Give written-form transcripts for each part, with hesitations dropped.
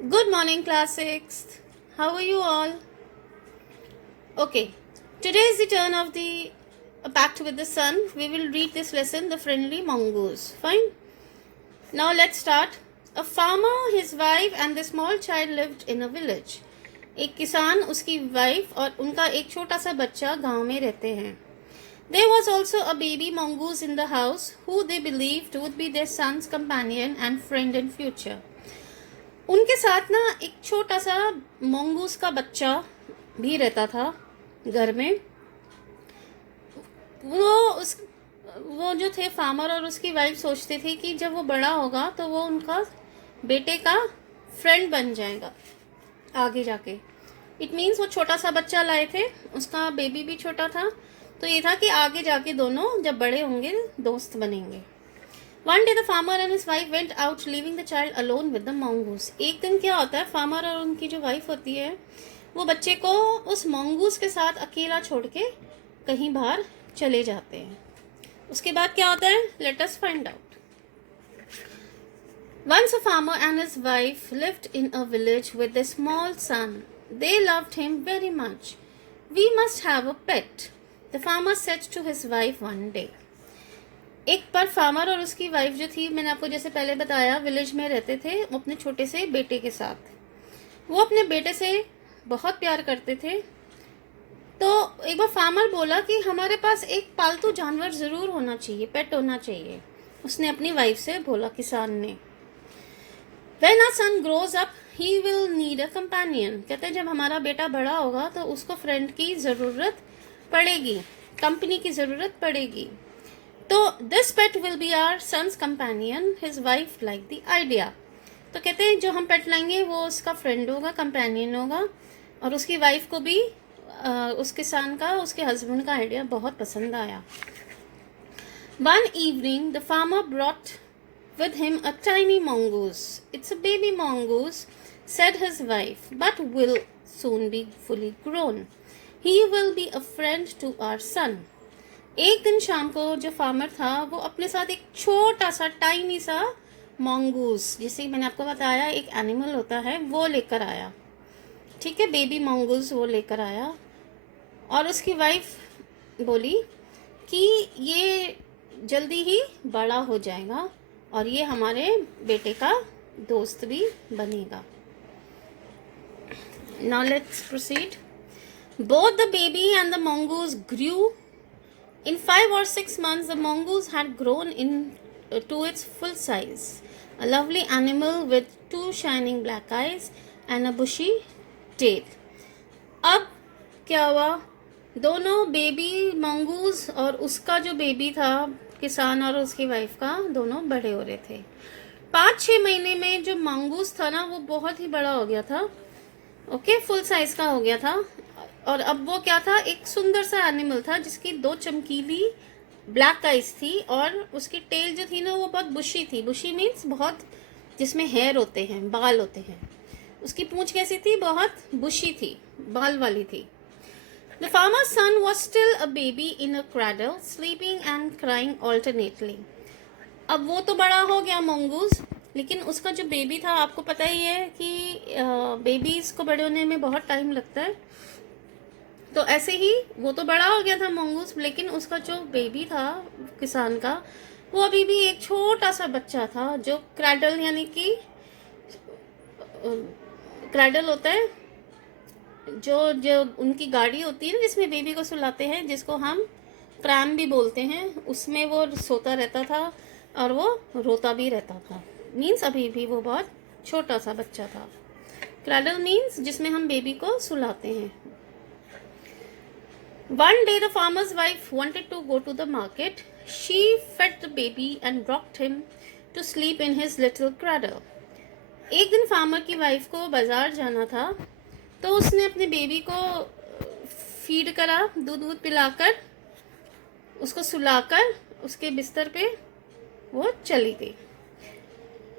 Good morning, class 6th. How are you all? Okay, today is the turn of the Pact with the Sun. We will read this lesson, The Friendly Mongoose. Fine. Now let's start. A farmer, his wife, and the small child lived in a village. एक किसान, उसकी wife और उनका एक छोटा सा बच्चा गांव में रहते हैं. There was also a baby mongoose in the house who they believed would be their son's companion and friend in future. उनके साथ ना एक छोटा सा मंगूस का बच्चा भी रहता था घर में. वो जो थे फार्मर और उसकी वाइफ सोचते थे कि जब वो बड़ा होगा तो वो उनका बेटे का फ्रेंड बन जाएगा आगे जाके. इट मीन्स वो छोटा सा बच्चा लाए थे, उसका बेबी भी छोटा था, तो ये था कि आगे जाके दोनों जब बड़े होंगे दोस्त बनेंगे. One day the farmer and his wife went out, leaving the child alone with the mongoose. एक दिन क्या होता है, फार्मर और उनकी जो वाइफ होती है वो बच्चे को उस mongoose के साथ अकेला छोड़ के कहीं बाहर चले जाते हैं. उसके बाद क्या होता है, let us find out. Once a farmer and his wife lived in a village with a small son. They loved him very much. We must have a pet, the farmer said to his wife one day. एक बार farmer और उसकी wife जो थी, मैंने आपको जैसे पहले बताया, विलेज में रहते थे अपने छोटे से बेटे के साथ. वो अपने बेटे से बहुत प्यार करते थे. तो एक बार फार्मर बोला कि हमारे पास एक पालतू जानवर ज़रूर होना चाहिए, पेट होना चाहिए. उसने अपनी वाइफ से बोला, किसान ने. When our son grows up, he will need a companion. कहते हैं जब हमारा बेटा बड़ा होगा तो उसको फ्रेंड की ज़रूरत पड़ेगी, कंपनी की ज़रूरत पड़ेगी. तो this pet will be our son's companion. His wife like the idea. तो कहते हैं जो हम पेट लाएंगे वो उसका फ्रेंड होगा, कंपेनियन होगा. और उसकी वाइफ को भी उस किसान का, उसके हस्बैंड का आइडिया बहुत पसंद आया. One evening the farmer brought with him a tiny mongoose. It's a baby mongoose, said his wife, but will soon be fully grown. He will be a friend to our son. एक दिन शाम को जो farmer था वो अपने साथ एक छोटा सा टाइनी सा मंगूस, जिसे मैंने आपको बताया एक एनिमल होता है, वो लेकर आया. ठीक है, बेबी मंगूस वो लेकर आया. और उसकी वाइफ बोली कि ये जल्दी ही बड़ा हो जाएगा और ये हमारे बेटे का दोस्त भी बनेगा. Now let's proceed. Both the baby and the mongoose grew. In 5 or 6 months, the mongoose had grown to its full size. A lovely animal with 2 shining black eyes and a bushy tail. अब क्या हुआ, दोनों baby mongoose और उसका जो baby था, किसान और उसकी वाइफ का, दोनों बड़े हो रहे थे. 5-6 महीने में जो मंगूस था ना वो बहुत ही बड़ा हो गया था. ओके, फुल साइज का हो गया था. और अब वो क्या था, एक सुंदर सा एनिमल था जिसकी 2 चमकीली ब्लैक आइज थी और उसकी टेल जो थी ना वो बहुत बुशी थी. बुशी मीन्स बहुत, जिसमें हेयर होते हैं, बाल होते हैं. उसकी पूंछ कैसी थी, बहुत बुशी थी, बाल वाली थी. The farmer's son was still a baby in a cradle, sleeping and crying alternately. अब वो तो बड़ा हो गया मंगूस, लेकिन उसका जो बेबी था, आपको पता ही है कि बेबीज को बड़े होने में बहुत टाइम लगता है. तो ऐसे ही वो तो बड़ा हो गया था मंगूस, लेकिन उसका जो बेबी था किसान का, वो अभी भी एक छोटा सा बच्चा था. जो क्रैडल, यानी कि क्रैडल होता है जो जो उनकी गाड़ी होती है ना जिसमें बेबी को सुलाते हैं, जिसको हम प्रैम भी बोलते हैं, उसमें वो सोता रहता था और वो रोता भी रहता था. मीन्स अभी भी वो बहुत छोटा सा बच्चा था. क्रैडल मीन्स जिसमें हम बेबी को सुलाते हैं. One day the farmer's wife wanted to go to the market. She fed the baby and rocked him to sleep in his little cradle. एक दिन फार्मर की वाइफ को बाजार जाना था, तो उसने अपने बेबी को फीड करा, दूध वूध पिलाकर, उसको सुलाकर उसके बिस्तर पे वो चली गई.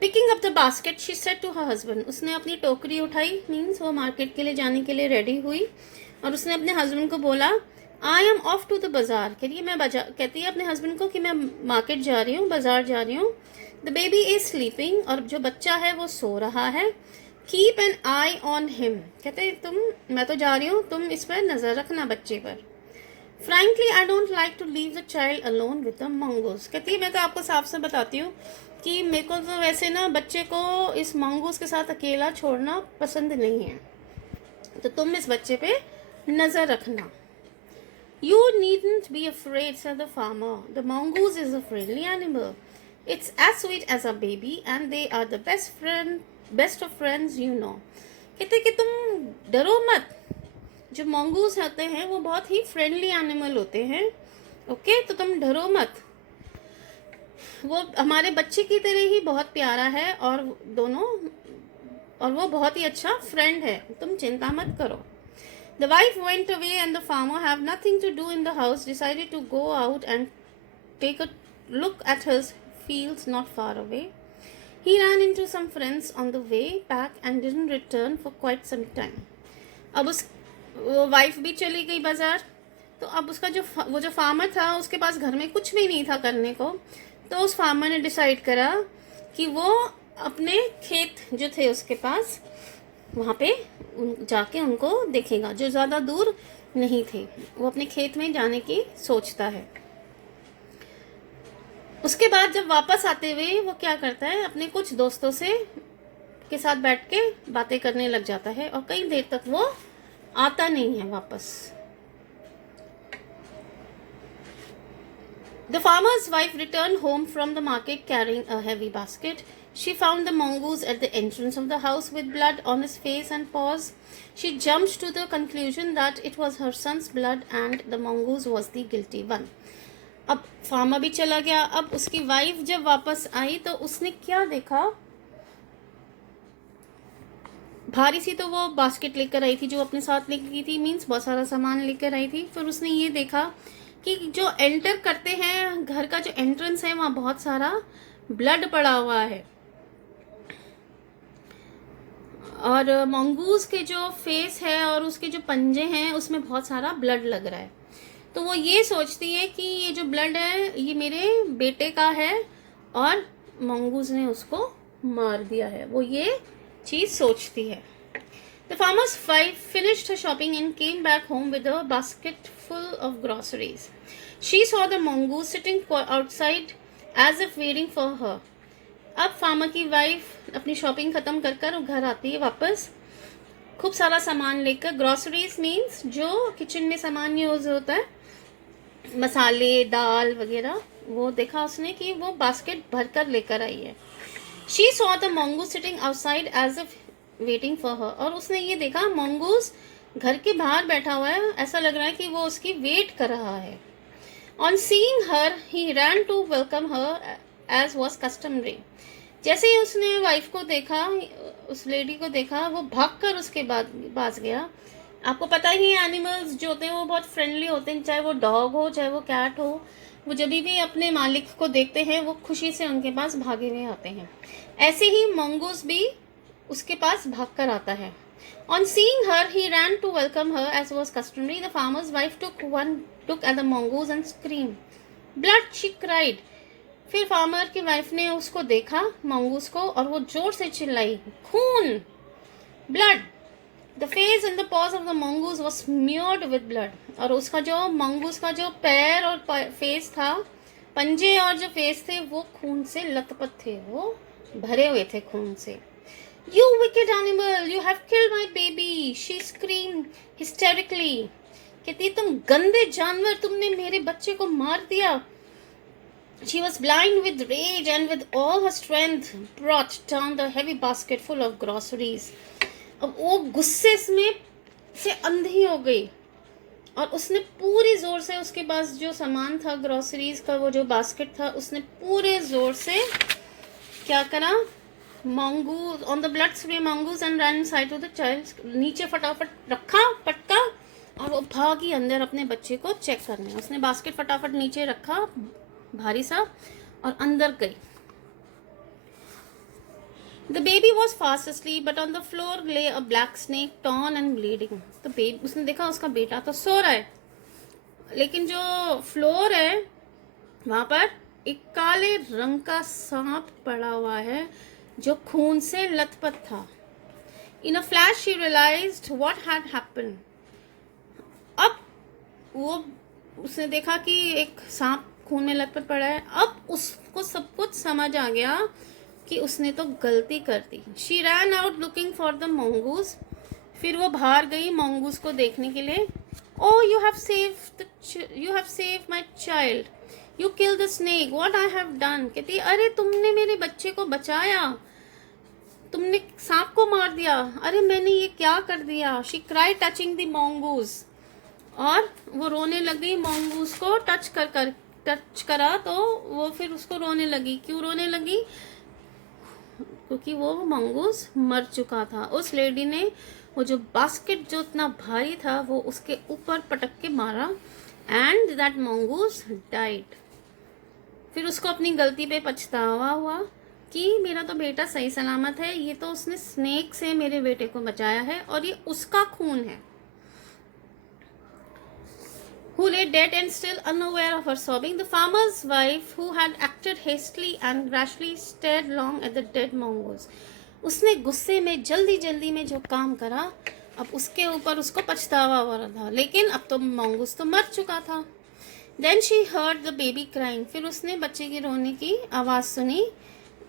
Picking up the basket she said to her husband. उसने अपनी टोकरी उठाई, मीन्स वो मार्केट के लिए जाने के लिए रेडी हुई, और उसने अपने हस्बैंड को बोला, I am off to the bazaar. कहती है अपने हस्बैंड को कि मैं मार्केट जा रही हूँ, बाजार जा रही हूँ. The baby is sleeping. और जो बच्चा है वो सो रहा है. Keep an I on him, कहते मैं तो जा रही हूँ, तुम इस पर नजर रखना बच्चे पर। Frankly I don't like to leave the child alone with the mongoose, कहती है मैं तो आपको साफ से बताती हूँ कि मेरे को तो वैसे ना बच्चे को इस मंगूस के साथ अकेला छोड़ना पसंद नहीं है, तो तुम इस बच्चे पे नजर रखना। You needn't be afraid, said the farmer. The mongoose is a friendly animal. It's as sweet as a baby, and they are the best of friends you know. कहते कि तुम डरो मत, जो mongoose होते हैं वो बहुत ही फ्रेंडली एनिमल होते हैं, ओके तो तुम डरो मत, वो हमारे बच्चे की तरह ही बहुत प्यारा है और वो बहुत ही अच्छा फ्रेंड है, तुम चिंता मत करो। The wife went away and the farmer, have nothing to do in the house, decided to go out and take a look at his fields not far away. He ran into some friends on the way back and didn't return for quite some time. अब वो wife भी चली गई बाजार, तो अब उसका वो जो फार्मर था उसके पास घर में कुछ भी नहीं था करने को, तो उस फार्मर ने डिसाइड करा कि वो अपने खेत जो थे उसके पास वहाँ पे जाके उनको देखेगा, जो ज़्यादा दूर नहीं थे, वो अपने खेत में जाने की सोचता है। उसके बाद जब वापस आते हुए वो क्या करता है, अपने कुछ दोस्तों के साथ बैठ के बातें करने लग जाता है और कई देर तक वो आता नहीं है वापस। The farmer's wife returned home from the market carrying a heavy basket. She found the mongoose at the entrance of the house with blood on his face and paws. She jumped to the conclusion that it was her son's blood and the mongoose was the guilty one. अब farmer भी चला गया। अब उसकी wife जब वापस आई तो उसने क्या देखा, भारी सी तो वो बास्केट लेकर आई थी जो अपने साथ लेकर गई थी, मीन्स बहुत सारा सामान लेकर आई थी। फिर उसने ये देखा कि जो एंटर करते हैं घर का जो एंट्रेंस है वहाँ बहुत सारा ब्लड पड़ा हुआ है और मंगूज के जो फेस है और उसके जो पंजे हैं उसमें बहुत सारा ब्लड लग रहा है। तो वो ये सोचती है कि ये जो ब्लड है ये मेरे बेटे का है और मंगूज ने उसको मार दिया है, वो ये चीज सोचती है। The farmer's wife finished her shopping and came back home with a basket full of groceries. She saw the mongoose sitting outside as if waiting for her. अब फार्मर की वाइफ अपनी शॉपिंग खत्म कर कर घर आती है वापस, खूब सारा सामान लेकर। ग्रोसरीज मीन्स जो किचन में सामान यूज होता है, मसाले दाल वगैरह, वो देखा उसने कि वो बास्केट भरकर लेकर आई है। She saw the mongoose sitting outside as if waiting for her. और उसने ये देखा mongoose घर के बाहर बैठा हुआ है, ऐसा लग रहा है कि वो उसकी वेट कर रहा है। On seeing her, he ran to welcome her as was customary. जैसे ही उसने वाइफ को देखा, उस लेडी को देखा, वो भागकर उसके पास गया। आपको पता ही है एनिमल्स जो होते हैं वो बहुत फ्रेंडली होते हैं, चाहे वो डॉग हो चाहे वो कैट हो, वो जब भी अपने मालिक को देखते हैं वो खुशी से उनके पास भागे हुए आते हैं। ऐसे ही मंगूस भी उसके पास भागकर आता है। On seeing her, he ran to welcome her as was customary. The farmer's wife took at the mongoose and screamed. Blood, she cried. फिर फार्मर की वाइफ ने उसको देखा मंगूस को और वो जोर से चिल्लाई, खून, blood. The face and the paws of the mongoose was smeared with blood. और उसका जो मंगूस का जो पैर और फेस था, पंजे और जो फेस थे वो खून से लथपथ थे, वो भरे हुए थे खून से। You wicked animal, you have killed my baby, she screamed hysterically. कहती तुम गंदे जानवर, तुमने मेरे बच्चे को मार दिया। She was blind with rage and with all her strength brought down the heavy basket full of groceries. अब वो गुस्से में से अंधी हो गई और उसने पूरी जोर से, उसके पास जो सामान था ग्रोसरीज का, वो जो बास्केट था, उसने पूरे जोर से क्या करा, mongoose on the blood spray mongoose and ran inside to the child. नीचे फटाफट रखा पटका और वो भागी अंदर अपने बच्चे को चेक करने। उसने बास्केट फटाफट नीचे रखा भारी सा और अंदर गई। The baby was fast asleep, but on the floor lay a black snake, torn and bleeding. तो उसने देखा उसका बेटा तो सो रहा है, लेकिन जो फ्लोर है वहां पर एक काले रंग का सांप पड़ा हुआ है जो खून से लथपथ था। In a flash she realized what had happened. अब वो उसने देखा कि एक सांप खून में लथपथ पड़ा है. अब उसको सब कुछ समझ आ गया कि उसने तो गलती कर दी. She ran out looking for the mongoose. फिर वो बाहर गई mongoose को देखने के लिए. Oh, you have saved my child. You killed the snake. What I have done? कहती अरे तुमने मेरे बच्चे को बचाया, तुमने सांप को मार दिया, अरे मैंने ये क्या कर दिया. She cried touching the mongoose. और वो रोने लगी. mongoose को टच करा तो वो फिर उसको रोने लगी. क्यों रोने लगी? क्योंकि वो mongoose मर चुका था. उस लेडी ने वो जो बास्केट जो इतना भारी था वो उसके ऊपर पटक के मारा एंड दैट mongoose died. फिर उसको अपनी गलती पे पछतावा हुआ कि मेरा तो बेटा सही सलामत है, ये तो उसने स्नेक से मेरे बेटे को बचाया है और ये उसका खून है. Who lay dead and still unaware of her sobbing. The farmer's wife, who had acted hastily and rashly, stared long at the dead mongoose. उसने गुस्से में जल्दी में जो काम करा, अब उसके ऊपर उसको पछतावा हो रहा था, लेकिन अब तो mongoose तो मर चुका था. Then she heard the baby crying. फिर उसने बच्चे की रोने की आवाज़ सुनी.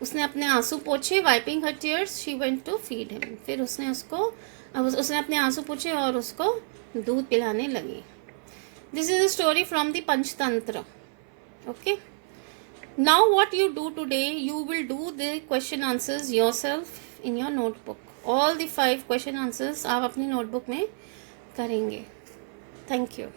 उसने अपने आंसू पोछे. Wiping her tears, she went to feed him. फिर उसने अपने आंसू पोछे और उसको दूध पिलाने लगी. This is a story from the Panchtantra. Okay. Now what you do today, you will do the question answers yourself in your notebook. All the 5 question answers आप अपनी notebook में करेंगे. Thank you.